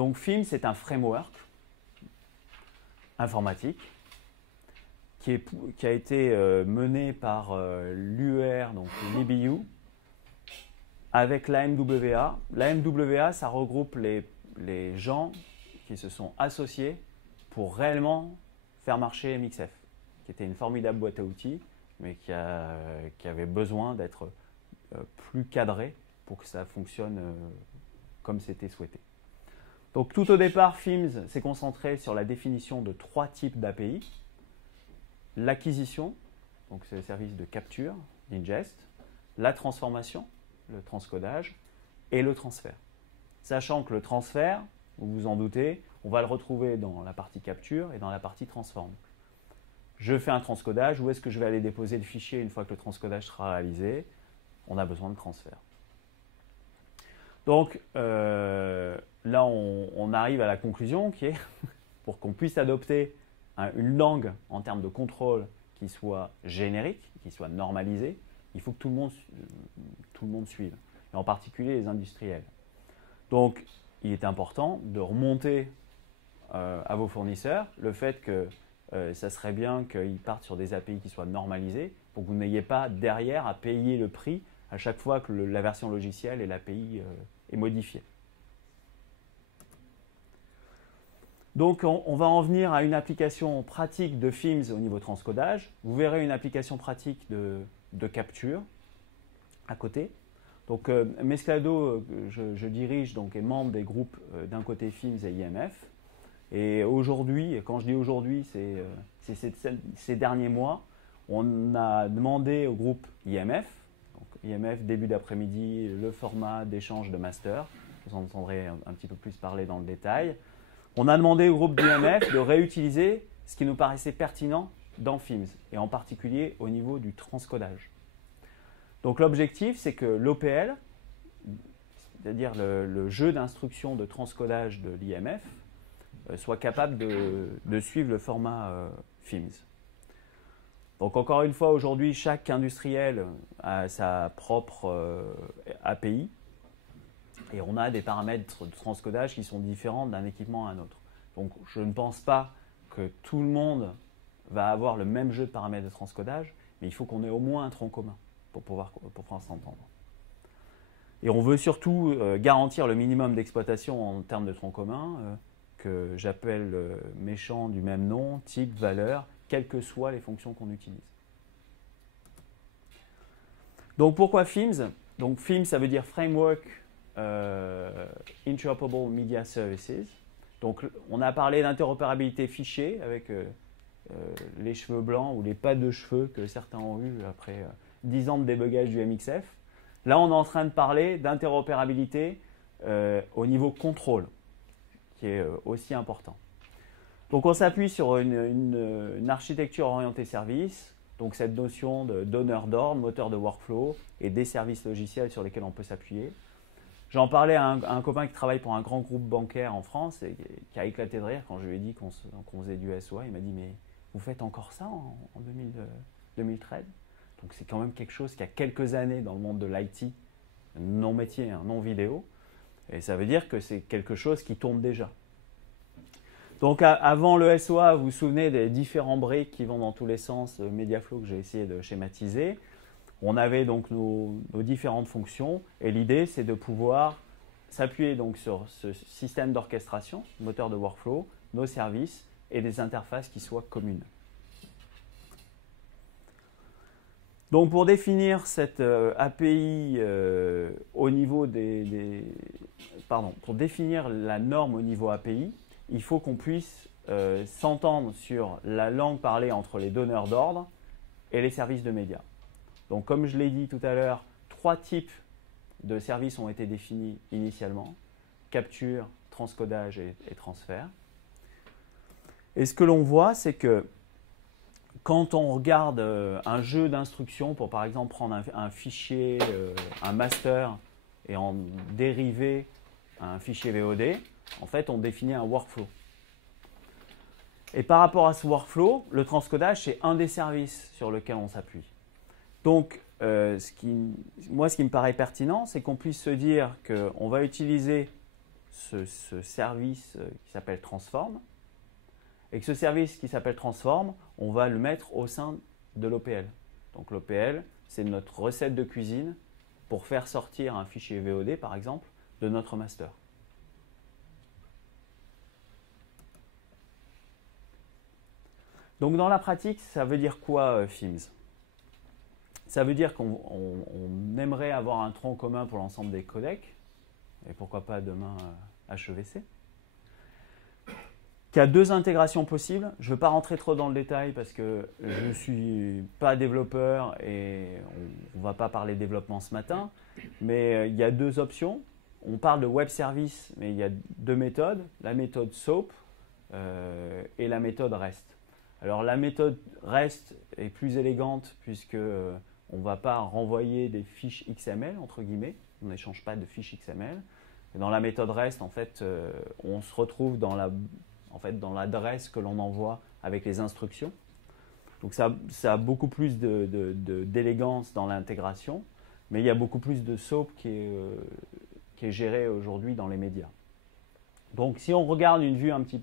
Donc FIM, c'est un framework informatique qui a été mené par l'UER, donc l'IBU, avec l'AMWA. L'AMWA, ça regroupe les gens qui se sont associés pour réellement faire marcher MXF, qui était une formidable boîte à outils, mais qui avait besoin d'être plus cadré pour que ça fonctionne comme c'était souhaité. Donc tout au départ, FIMS s'est concentré sur la définition de 3 types d'API. L'acquisition, donc c'est le service de capture, d'ingest, la transformation, le transcodage, et le transfert. Sachant que le transfert, vous vous en doutez, on va le retrouver dans la partie capture et dans la partie transform. Je fais un transcodage, où est-ce que je vais aller déposer le fichier une fois que le transcodage sera réalisé? On a besoin de transfert. Donc là, on arrive à la conclusion qui est, pour qu'on puisse adopter une langue en termes de contrôle qui soit générique, qui soit normalisée, il faut que tout le monde suive, et en particulier les industriels. Donc, il est important de remonter à vos fournisseurs le fait que ça serait bien qu'ils partent sur des API qui soient normalisées pour que vous n'ayez pas derrière à payer le prix à chaque fois que la version logicielle et l'API est modifiée. Donc, on va en venir à une application pratique de FIMS au niveau transcodage. Vous verrez une application pratique de capture à côté. Donc, Mesclado, je dirige donc, est membre des groupes d'un côté FIMS et IMF. Et aujourd'hui, quand je dis aujourd'hui, c'est ces derniers mois, on a demandé au groupe IMF, donc IMF début d'après-midi, le format d'échange de master, vous en entendrez un petit peu plus parler dans le détail. On a demandé au groupe d'IMF de réutiliser ce qui nous paraissait pertinent dans FIMS, et en particulier au niveau du transcodage. Donc l'objectif, c'est que l'OPL, c'est-à-dire le jeu d'instructions de transcodage de l'IMF, soit capable de suivre le format FIMS. Donc encore une fois, aujourd'hui, chaque industriel a sa propre API, et on a des paramètres de transcodage qui sont différents d'un équipement à un autre. Donc je ne pense pas que tout le monde va avoir le même jeu de paramètres de transcodage, mais il faut qu'on ait au moins un tronc commun pour pouvoir s'entendre. Et on veut surtout garantir le minimum d'exploitation en termes de tronc commun, que j'appelle méchant du même nom, type, valeur, quelles que soient les fonctions qu'on utilise. Donc pourquoi FIMS? Donc FIMS, ça veut dire Framework Interoperable Media Services. Donc on a parlé d'interopérabilité fichier avec les cheveux blancs ou les pattes de cheveux que certains ont eu après 10 ans de débugage du MXF. Là, on est en train de parler d'interopérabilité au niveau contrôle, qui est aussi important. Donc on s'appuie sur une architecture orientée service, donc cette notion de donneur d'ordre, moteur de workflow et des services logiciels sur lesquels on peut s'appuyer. J'en parlais à un copain qui travaille pour un grand groupe bancaire en France et qui a éclaté de rire quand je lui ai dit qu'on faisait du SOA. Il m'a dit « mais vous faites encore ça en 2013 ?» Donc c'est quand même quelque chose qui a quelques années dans le monde de l'IT, non métier, hein, non vidéo. Et ça veut dire que c'est quelque chose qui tourne déjà. Donc avant le SOA, vous vous souvenez des différents briques qui vont dans tous les sens, Mediaflow que j'ai essayé de schématiser. On avait donc nos différentes fonctions et l'idée c'est de pouvoir s'appuyer donc sur ce système d'orchestration, moteur de workflow, nos services et des interfaces qui soient communes. Donc pour définir cette API au niveau pour définir la norme au niveau API, il faut qu'on puisse s'entendre sur la langue parlée entre les donneurs d'ordre et les services de médias. Donc comme je l'ai dit tout à l'heure, 3 types de services ont été définis initialement, capture, transcodage et transfert. Et ce que l'on voit, c'est que quand on regarde un jeu d'instructions pour par exemple prendre un fichier, un master et en dériver un fichier VOD, en fait on définit un workflow. Et par rapport à ce workflow, le transcodage c'est un des services sur lequel on s'appuie. Donc ce qui me paraît pertinent, c'est qu'on puisse se dire qu'on va utiliser ce service qui s'appelle Transform, et que ce service qui s'appelle Transform, on va le mettre au sein de l'OPL. Donc l'OPL, c'est notre recette de cuisine pour faire sortir un fichier VOD, par exemple, de notre master. Donc dans la pratique, ça veut dire quoi Films? Ça veut dire qu'on aimerait avoir un tronc commun pour l'ensemble des codecs, et pourquoi pas demain HEVC, qui a deux intégrations possibles. Je ne veux pas rentrer trop dans le détail parce que je ne suis pas développeur et on ne va pas parler développement ce matin, mais il y a deux options. On parle de web service, mais il y a deux méthodes, la méthode SOAP et la méthode REST. Alors la méthode REST est plus élégante puisque on ne va pas renvoyer des fiches XML, entre guillemets, on n'échange pas de fiches XML. Et dans la méthode REST, en fait, on se retrouve dans l'adresse que l'on envoie avec les instructions. Donc ça a beaucoup plus d'élégance dans l'intégration, mais il y a beaucoup plus de SOAP qui est géré aujourd'hui dans les médias. Donc si on regarde une vue un petit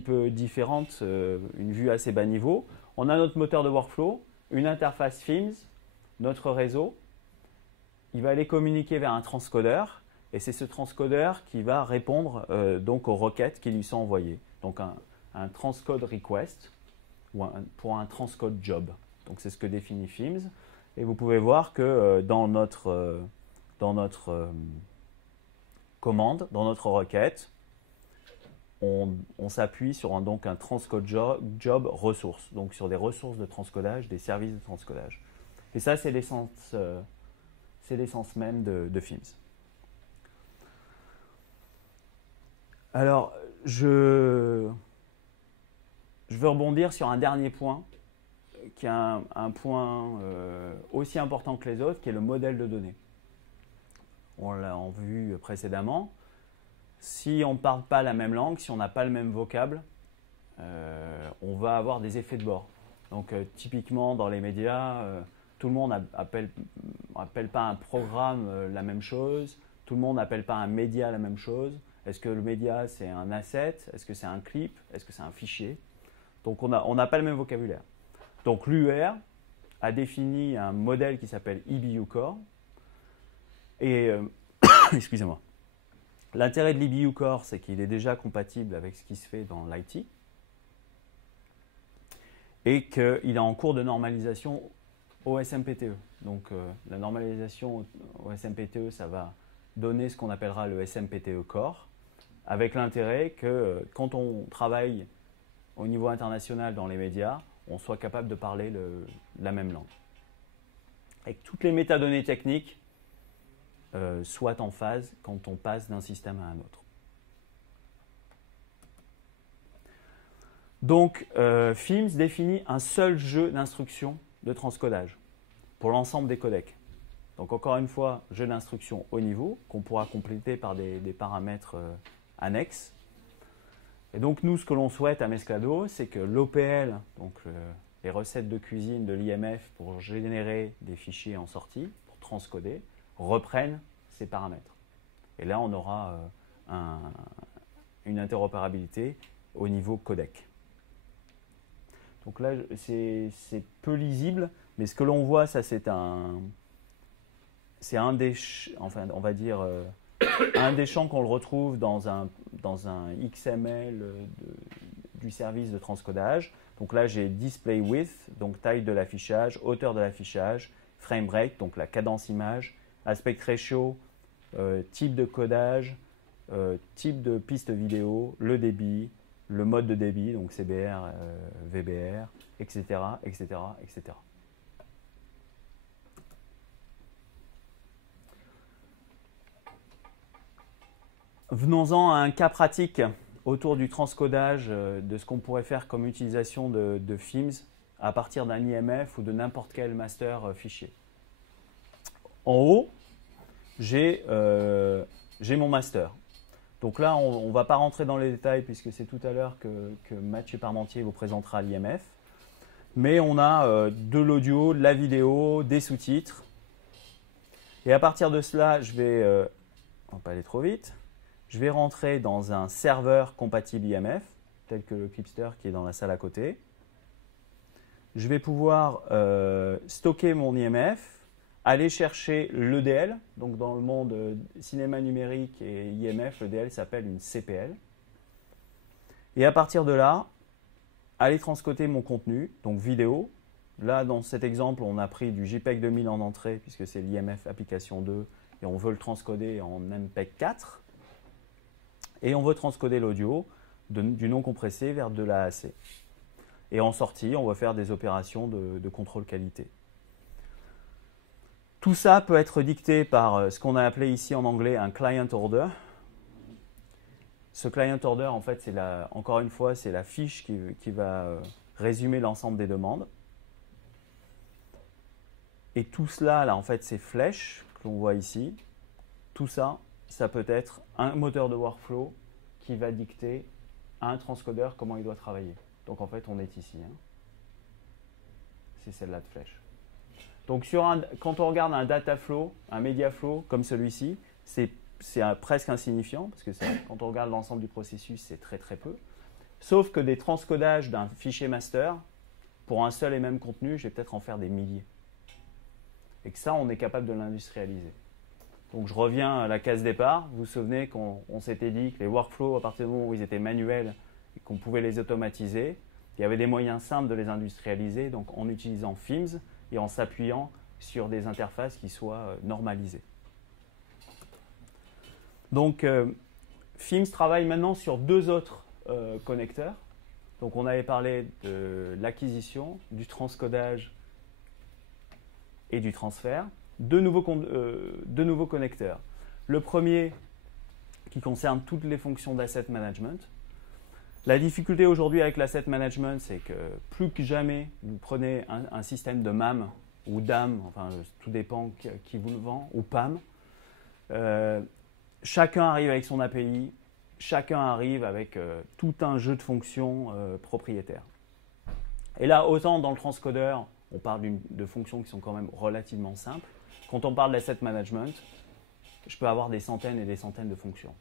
peu différente, une vue assez bas niveau, on a notre moteur de workflow, une interface Films, notre réseau. Il va aller communiquer vers un transcodeur et c'est ce transcodeur qui va répondre donc aux requêtes qui lui sont envoyées. Donc un transcode request ou pour un transcode job. Donc c'est ce que définit Films. Et vous pouvez voir que dans notre commande, dans notre requête, on s'appuie sur un transcode job ressources, donc sur des ressources de transcodage, des services de transcodage. Et ça, c'est l'essence même de Films. Alors, je veux rebondir sur un dernier point, qui est un point aussi important que les autres, qui est le modèle de données. On l'a vu précédemment. Si on ne parle pas la même langue, si on n'a pas le même vocable, on va avoir des effets de bord. Donc typiquement dans les médias, tout le monde n'appelle pas un programme la même chose, tout le monde n'appelle pas un média la même chose. Est-ce que le média c'est un asset? Est-ce que c'est un clip? Est-ce que c'est un fichier? Donc on n'a pas le même vocabulaire. Donc l'UR a défini un modèle qui s'appelle EBU Core. Et excusez-moi. L'intérêt de l'EBU Core, c'est qu'il est déjà compatible avec ce qui se fait dans l'IT et qu'il est en cours de normalisation au SMPTE. Donc la normalisation au SMPTE, ça va donner ce qu'on appellera le SMPTE Core, avec l'intérêt que quand on travaille au niveau international dans les médias, on soit capable de parler la même langue. Et que toutes les métadonnées techniques soient en phase quand on passe d'un système à un autre. Donc, Films définit un seul jeu d'instructions de transcodage pour l'ensemble des codecs. Donc, encore une fois, jeu d'instructions haut niveau qu'on pourra compléter par des paramètres annexes. Et donc, nous, ce que l'on souhaite à Mesclado, c'est que l'OPL, donc les recettes de cuisine de l'IMF pour générer des fichiers en sortie, pour transcoder, reprennent ces paramètres. Et là, on aura une interopérabilité au niveau codec. Donc là, c'est peu lisible, mais ce que l'on voit, ça c'est un des, enfin, on va dire, un des champs qu'on le retrouve dans un XML du service de transcodage. Donc là, j'ai display width, donc taille de l'affichage, hauteur de l'affichage, frame rate, donc la cadence image, aspect ratio, type de codage, type de piste vidéo, le débit, le mode de débit, donc CBR, VBR, etc., etc., etc. Venons-en à un cas pratique autour du transcodage, de ce qu'on pourrait faire comme utilisation de Films à partir d'un IMF ou de n'importe quel master fichier. En haut, j'ai mon master. Donc là, on ne va pas rentrer dans les détails puisque c'est tout à l'heure que Mathieu Parmentier vous présentera l'IMF. Mais on a de l'audio, de la vidéo, des sous-titres. Et à partir de cela, on ne va pas aller trop vite, je vais rentrer dans un serveur compatible IMF, tel que le Clipster qui est dans la salle à côté. Je vais pouvoir stocker mon IMF, aller chercher l'EDL. Donc dans le monde cinéma numérique et IMF, l'EDL s'appelle une CPL. Et à partir de là, aller transcoder mon contenu, donc vidéo. Là, dans cet exemple, on a pris du JPEG 2000 en entrée, puisque c'est l'IMF application 2, et on veut le transcoder en MPEG 4. Et on veut transcoder l'audio du non compressé vers de l'AAC. Et en sortie, on va faire des opérations de contrôle qualité. Tout ça peut être dicté par ce qu'on a appelé ici en anglais un client order. Ce client order, en fait, encore une fois, c'est la fiche qui va résumer l'ensemble des demandes. Et tout cela, là, en fait, ces flèches que l'on voit ici, tout ça, ça peut être un moteur de workflow qui va dicter à un transcodeur comment il doit travailler. Donc, en fait, on est ici. Hein. C'est celle-là de flèche. Donc, quand on regarde un data flow, un media flow comme celui-ci, c'est presque insignifiant, parce que quand on regarde l'ensemble du processus, c'est très très peu. Sauf que des transcodages d'un fichier master, pour un seul et même contenu, je vais peut-être en faire des milliers. Et que ça, on est capable de l'industrialiser. Donc je reviens à la case départ. Vous vous souvenez qu'on s'était dit que les workflows, à partir du moment où ils étaient manuels et qu'on pouvait les automatiser, il y avait des moyens simples de les industrialiser, donc en utilisant FIMS et en s'appuyant sur des interfaces qui soient normalisées. Donc FIMS travaille maintenant sur deux autres connecteurs. Donc on avait parlé de l'acquisition, du transcodage et du transfert. Deux nouveaux connecteurs. Le premier qui concerne toutes les fonctions d'asset management. La difficulté aujourd'hui avec l'asset management, c'est que plus que jamais, vous prenez un système de MAM ou DAM, enfin tout dépend qui vous le vend, ou PAM. Chacun arrive avec son API, chacun arrive avec tout un jeu de fonctions propriétaires. Et là, autant dans le transcodeur, on parle de fonctions qui sont quand même relativement simples. Quand on parle d'asset management, je peux avoir des centaines et des centaines de fonctions.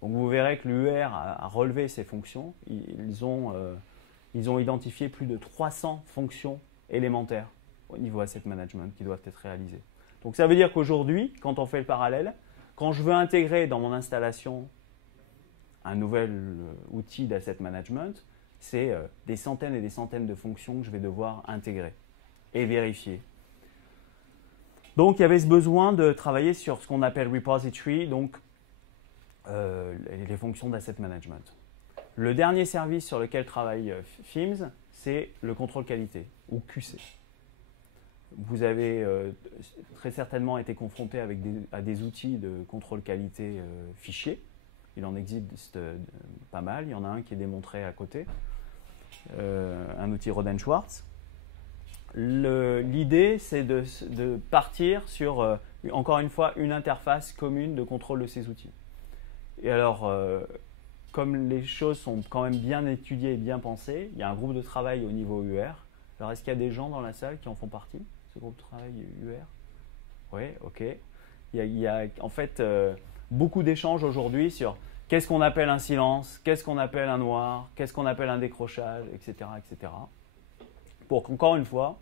Donc vous verrez que l'UR a relevé ces fonctions. Ils ont identifié plus de 300 fonctions élémentaires au niveau asset management qui doivent être réalisées. Donc ça veut dire qu'aujourd'hui, quand on fait le parallèle, quand je veux intégrer dans mon installation un nouvel outil d'asset management, c'est des centaines et des centaines de fonctions que je vais devoir intégrer et vérifier. Donc il y avait ce besoin de travailler sur ce qu'on appelle repository, donc les fonctions d'asset management. Le dernier service sur lequel travaille FIMS, c'est le contrôle qualité, ou QC. Vous avez très certainement été confronté à des outils de contrôle qualité fichiers. Il en existe pas mal. Il y en a un qui est démontré à côté, un outil Rohde & Schwarz. L'idée, c'est de partir sur, encore une fois, une interface commune de contrôle de ces outils. Et alors, comme les choses sont quand même bien étudiées et bien pensées, il y a un groupe de travail au niveau UR. Alors, est-ce qu'il y a des gens dans la salle qui en font partie, ce groupe de travail UR? Oui, ok. Il y a en fait beaucoup d'échanges aujourd'hui sur qu'est-ce qu'on appelle un silence, qu'est-ce qu'on appelle un noir, qu'est-ce qu'on appelle un décrochage, etc., etc. Pour qu'encore une fois,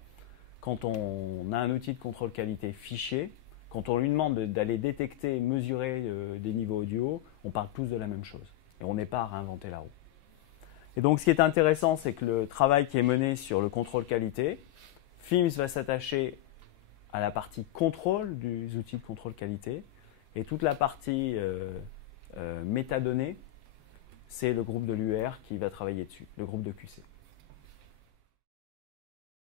quand on a un outil de contrôle qualité fichier, quand on lui demande d'aller détecter et mesurer des niveaux audio, on parle tous de la même chose. Et on n'est pas à réinventer la roue. Et donc, ce qui est intéressant, c'est que le travail qui est mené sur le contrôle qualité, FIMS va s'attacher à la partie contrôle des outils de contrôle qualité, et toute la partie métadonnées, c'est le groupe de l'UR qui va travailler dessus, le groupe de QC.